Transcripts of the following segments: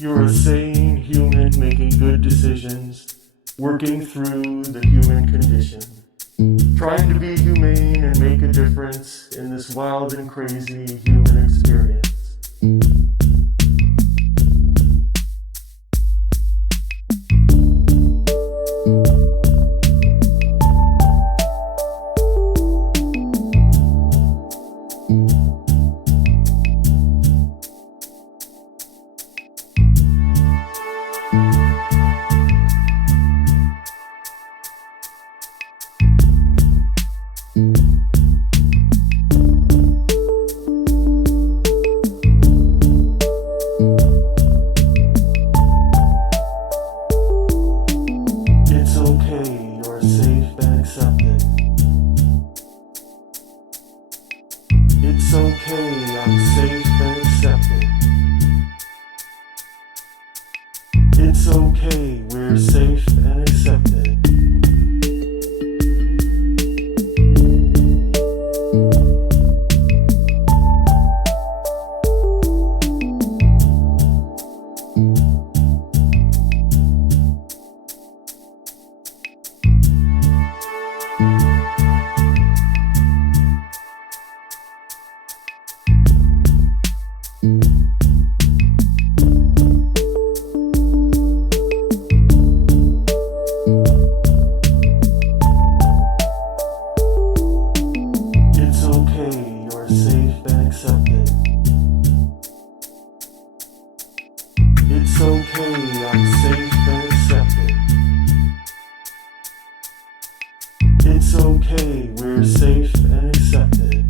You're a sane human making good decisions, working through the human condition, trying to be humane and make a difference in this wild and crazy human experience. It's okay, you're safe and accepted. It's okay, I'm safe and accepted. It's okay, we're safe and accepted. It's okay, you're safe and accepted. It's okay, I'm safe and accepted. It's okay, we're safe and accepted.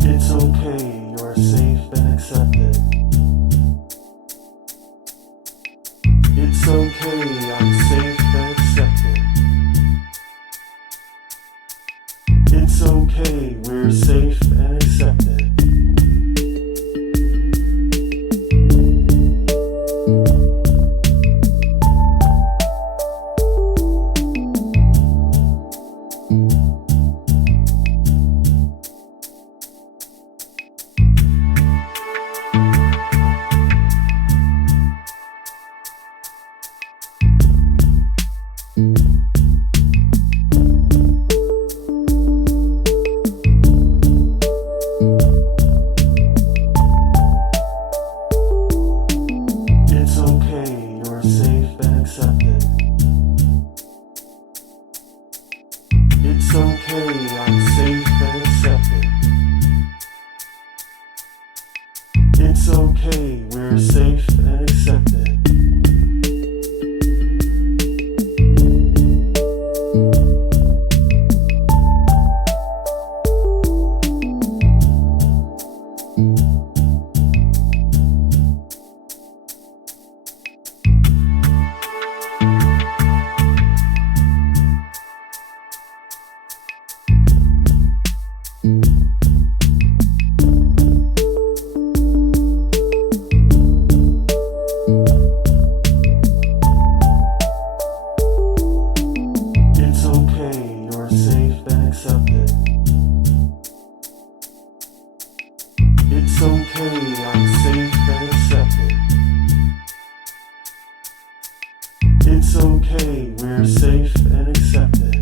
It's okay, you're safe and accepted. It's okay, I'm safe and accepted. It's okay, we're safe and accepted. It's okay, you're safe and accepted. It's okay, I'm safe and accepted. It's okay, we're safe and accepted. It's okay, you're safe and accepted. It's okay, I'm safe and accepted. It's okay, we're safe and accepted.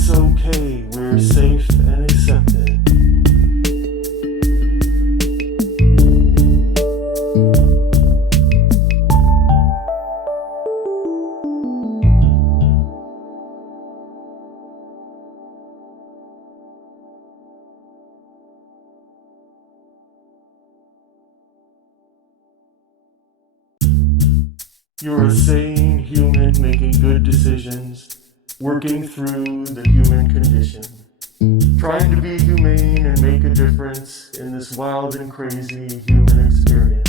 It's okay, we're safe and accepted. You're a sane human making good decisions, working through the human condition, trying to be humane and make a difference in this wild and crazy human experience.